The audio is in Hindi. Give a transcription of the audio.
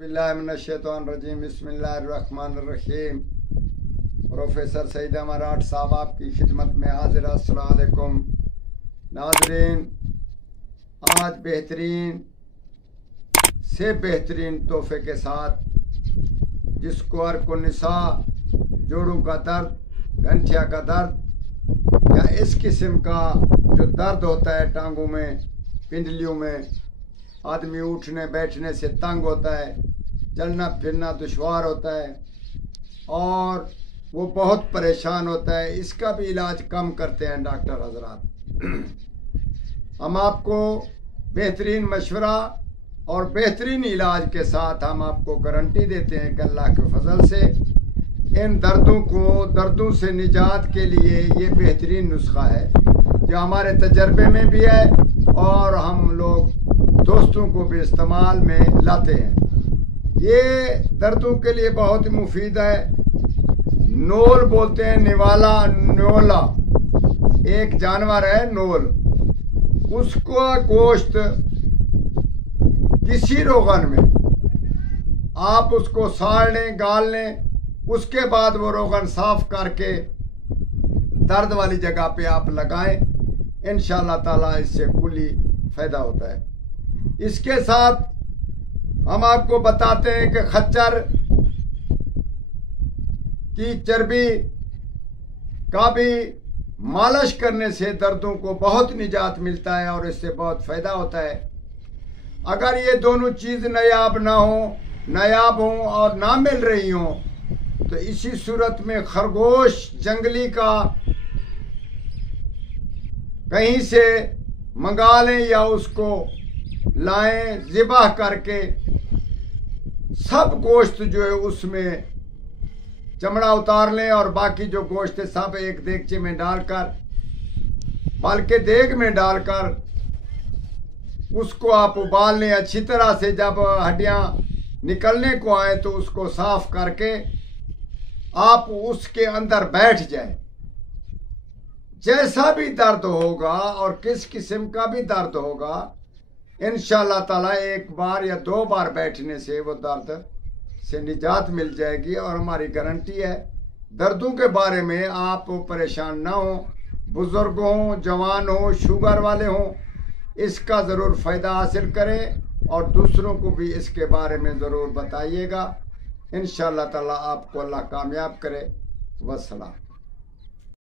बिस्मिल्लाहिर्रहमानिर्रहीम बिस्मिल्लाहिर्रहमानिर्रहीम। प्रोफेसर सईद मराठ साहब आपकी खिदमत में हाजिर। अस्सलाम वालेकुम नाज़रीन, आज बेहतरीन से बेहतरीन तोहफे के साथ, जिसको अर्कुनिसा, जोड़ों का दर्द, गंठिया का दर्द या इस किस्म का जो दर्द होता है टांगों में, पिंडलियों में, आदमी उठने बैठने से तंग होता है, चलना फिरना दुश्वार होता है और वो बहुत परेशान होता है। इसका भी इलाज कम करते हैं डॉक्टर हजरात। हम आपको बेहतरीन मशवरा और बेहतरीन इलाज के साथ हम आपको गारंटी देते हैं कि अल्लाह के फजल से इन दर्दों से निजात के लिए ये बेहतरीन नुस्खा है जो हमारे तजर्बे में भी है और हम लोग दोस्तों को भी इस्तेमाल में लाते हैं। ये दर्दों के लिए बहुत ही मुफीद है। नोल बोलते हैं, निवाला, न्योला एक जानवर है नोल। उसको गोश्त किसी रोगन में आप उसको साड़ लें, गाल लें, उसके बाद वो रोगन साफ करके दर्द वाली जगह पे आप लगाएं, इंशाअल्लाह ताला इससे कुली फायदा होता है। इसके साथ हम आपको बताते हैं कि खच्चर की चर्बी का भी मालिश करने से दर्दों को बहुत निजात मिलता है और इससे बहुत फायदा होता है। अगर ये दोनों चीज नायाब हों और ना मिल रही हों तो इसी सूरत में खरगोश जंगली का कहीं से मंगा लें या उसको लाएं, ज़िबह करके सब गोश्त जो है उसमें चमड़ा उतार लें और बाकी जो गोश्त है सब एक देगचे में डालकर, बल्कि देग में डालकर उसको आप उबाल लें अच्छी तरह से। जब हड्डियां निकलने को आए तो उसको साफ करके आप उसके अंदर बैठ जाए। जैसा भी दर्द होगा और किस किस्म का भी दर्द होगा, इंशाअल्लाह ताला एक बार या दो बार बैठने से वो दर्द से निजात मिल जाएगी और हमारी गारंटी है। दर्दों के बारे में आप परेशान ना हो, बुजुर्ग हों, जवान हो, शुगर वाले हों, इसका ज़रूर फ़ायदा हासिल करें और दूसरों को भी इसके बारे में ज़रूर बताइएगा। इंशाअल्लाह ताला आपको अल्लाह कामयाब करे। वस्सलाम।